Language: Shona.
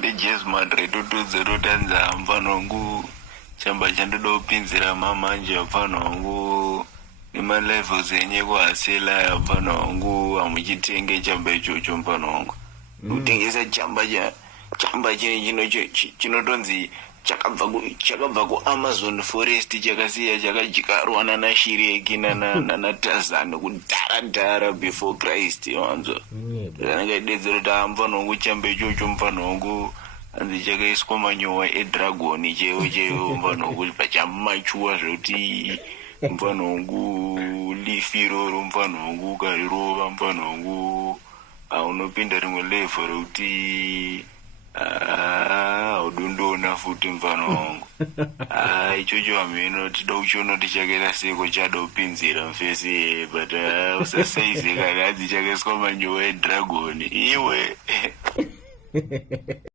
de Jazz Madrid to danza mfano wangu chamba chandoda upinzira mamanje mfano wangu ni malevo zenye kwa asila ya mfano wangu amuchitenge chamba ichocho mfano wangu utengesa chamba chinotonzi chakabva ku Amazon forest chakasiya chakajikarwana na Shireki na Tarzan kudhara before Christ wanzo ndakadedzera kuti mfano wangu chamba ichocho mfano wangu anzi chakaiswa manyowa edragoni cheo mfano wangu pachamachuwa zvekuti mfano wangu lifiroro mfano wangu ukarirova mfano wangu unopinda rimwe levo rekuti udondoona futi mfano wangu ichocho ameno tida kuchiona kuti chakaita seko chada kupinzira mfesi but usasaizekana adzi chakaiswa manyowa edragoni iwe